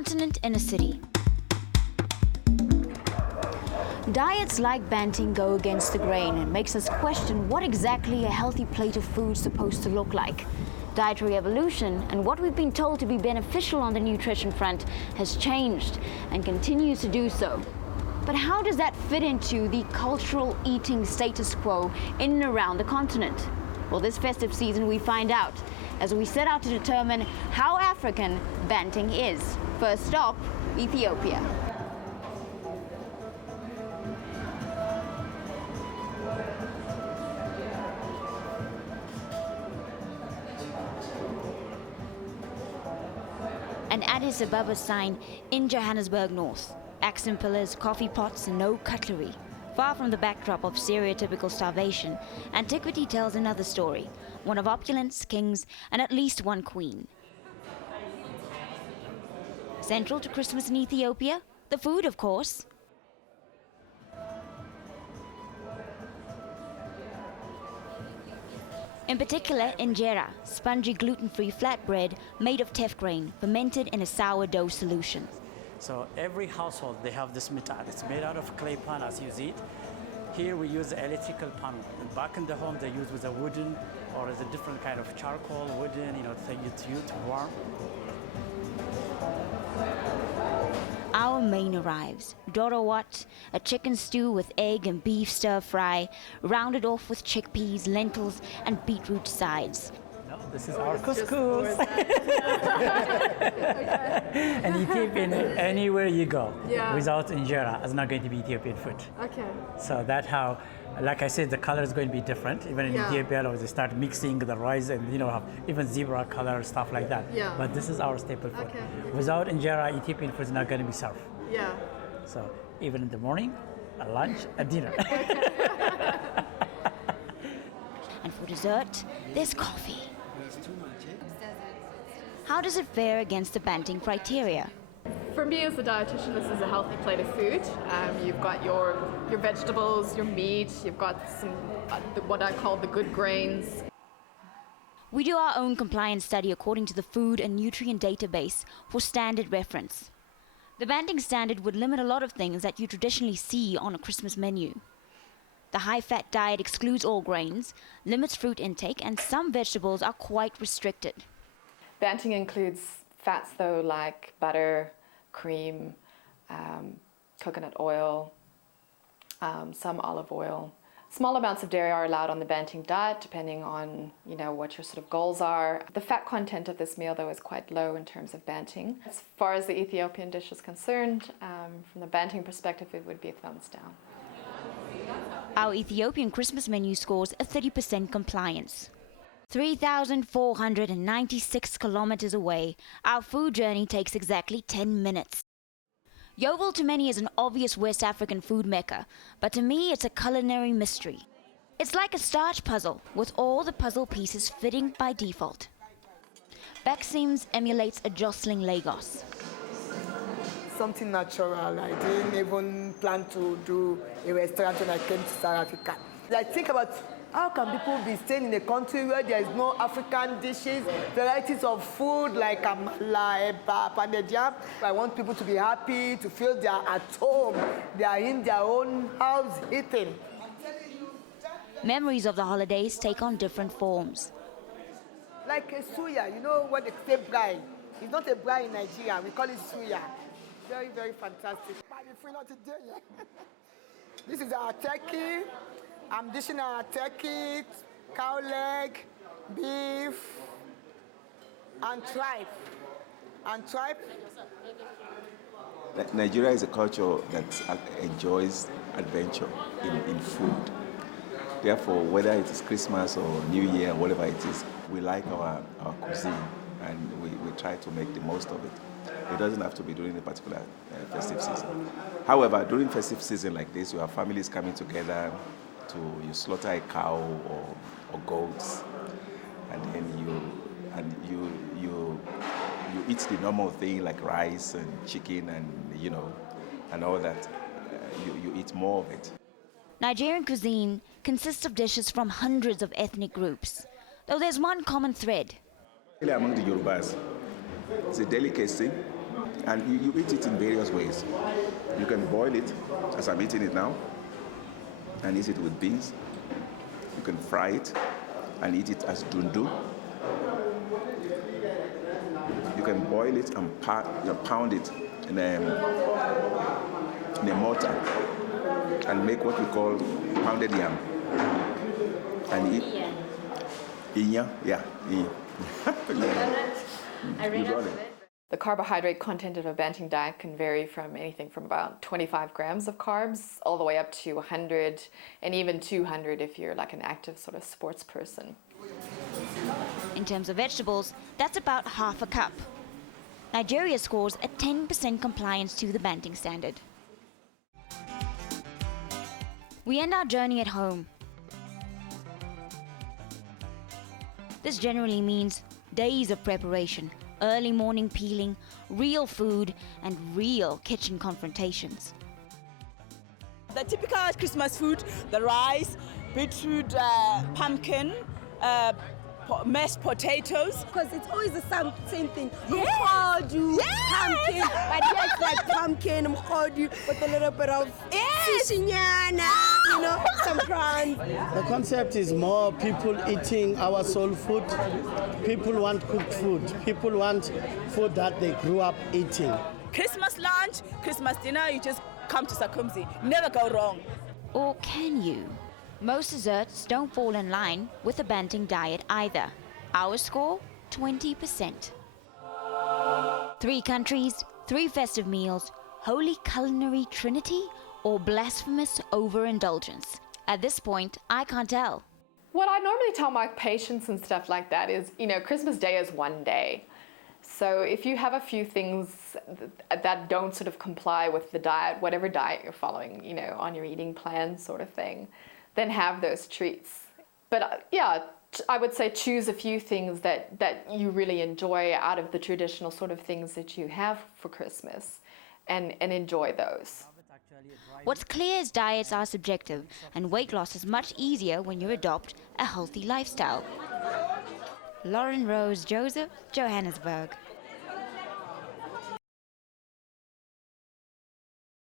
continent in a city. Diets like banting go against the grain and makes us question what exactly a healthy plate of food is supposed to look like. Dietary evolution and what we've been told to be beneficial on the nutrition front has changed and continues to do so. But how does that fit into the cultural eating status quo in and around the continent? Well, this festive season we find out as we set out to determine how African banting is. First stop, Ethiopia. An Addis Ababa sign in Johannesburg North. Accent pillars, coffee pots, and no cutlery. Far from the backdrop of stereotypical starvation, antiquity tells another story, one of opulence, kings, and at least one queen. Central to Christmas in Ethiopia? The food, of course. In particular, injera, spongy gluten-free flatbread made of teff grain, fermented in a sourdough solution. So every household, they have this mitar. It's made out of clay pan as you see it. Here we use the electrical pan. And back in the home, they use with a wooden or as a different kind of charcoal, wooden, to warm. Our main arrives. Dorowat, a chicken stew with egg and beef stir fry, rounded off with chickpeas, lentils, and beetroot sides. No, this is our couscous. And Ethiopian, anywhere you go, without injera, it's not going to be Ethiopian food. Okay. So that's how, like I said, the color is going to be different. Even in Ethiopia, they start mixing the rice and have even zebra color, stuff like that. Yeah. But this is our staple food. Okay. Without injera, Ethiopian food is not going to be served. Yeah. So even in the morning, at lunch, at dinner. And for dessert, there's coffee. How does it fare against the banting criteria? For me as a dietitian, this is a healthy plate of food. You've got your vegetables, your meat, you've got some what I call the good grains. We do our own compliance study according to the Food and Nutrient Database for standard reference. The banting standard would limit a lot of things that you traditionally see on a Christmas menu. The high-fat diet excludes all grains, limits fruit intake, and some vegetables are quite restricted. Banting includes fats though, like butter, cream, coconut oil, some olive oil. Small amounts of dairy are allowed on the banting diet, depending on what your sort of goals are. The fat content of this meal, though, is quite low in terms of banting. As far as the Ethiopian dish is concerned, from the banting perspective, it would be thumbs down. Our Ethiopian Christmas menu scores a 30% compliance. 3,496 kilometers away, our food journey takes exactly 10 minutes. Yeovil to many is an obvious West African food mecca, but to me it's a culinary mystery. It's like a starch puzzle, with all the puzzle pieces fitting by default. Beksems emulates a jostling Lagos. Something natural. I didn't even plan to do a restaurant when I came to South Africa. I think about how can people be staying in a country where there is no African dishes, varieties of food like amala, eba, pounded yam. I want people to be happy, to feel they are at home. They are in their own house eating. Memories of the holidays take on different forms. Like a suya, what they say braai. It's not a braai in Nigeria, we call it suya. Very, very fantastic. This is our turkey. I'm dishing our turkey, cow leg, beef, and tripe. Nigeria is a culture that enjoys adventure in food. Therefore, whether it is Christmas or New Year, whatever it is, we like our cuisine and we try to make the most of it. It doesn't have to be during a particular festive season. However, during festive season like this, you have families coming together you slaughter a cow or goats, and then you eat the normal thing like rice and chicken and all that. You eat more of it. Nigerian cuisine consists of dishes from hundreds of ethnic groups, though there's one common thread. Among the Yorubas, it's a delicacy. And you eat it in various ways. You can boil it, as I'm eating it now, and eat it with beans. You can fry it and eat it as dundu. You can boil it and pound it in a mortar and make what we call pounded yam. And eat. Inya, yeah. I read got up it. of it. The carbohydrate content of a Banting diet can vary from anything from about 25 grams of carbs all the way up to 100 and even 200 if you're like an active sort of sports person. In terms of vegetables, that's about half a cup. Nigeria scores a 10% compliance to the Banting standard. We end our journey at home. This generally means days of preparation, early morning peeling, real food, and real kitchen confrontations. The typical Christmas food, the rice, beetroot, pumpkin, mashed potatoes. Because it's always the same thing. Yes. Mkhodu, Yes. pumpkin, but here it's like pumpkin, mkhodu, with a little bit of sishinyana, you know, some prawns. The concept is more people eating our soul food. People want cooked food. People want food that they grew up eating. Christmas lunch, Christmas dinner, you just come to Sakumzi. Never go wrong. Or can you? Most desserts don't fall in line with the Banting diet either. Our score, 20%. 3 countries, 3 festive meals, holy culinary trinity, or blasphemous overindulgence? At this point, I can't tell. What I normally tell my patients and stuff like that is, you know, Christmas Day is one day. So if you have a few things that don't sort of comply with the diet, whatever diet you're following, you know, on your eating plan sort of thing, then have those treats. But yeah, I would say choose a few things that you really enjoy out of the traditional sort of things that you have for Christmas and enjoy those. What's clear is diets are subjective, and weight loss is much easier when you adopt a healthy lifestyle. Lorhren-Rose, Joseph, Johannesburg.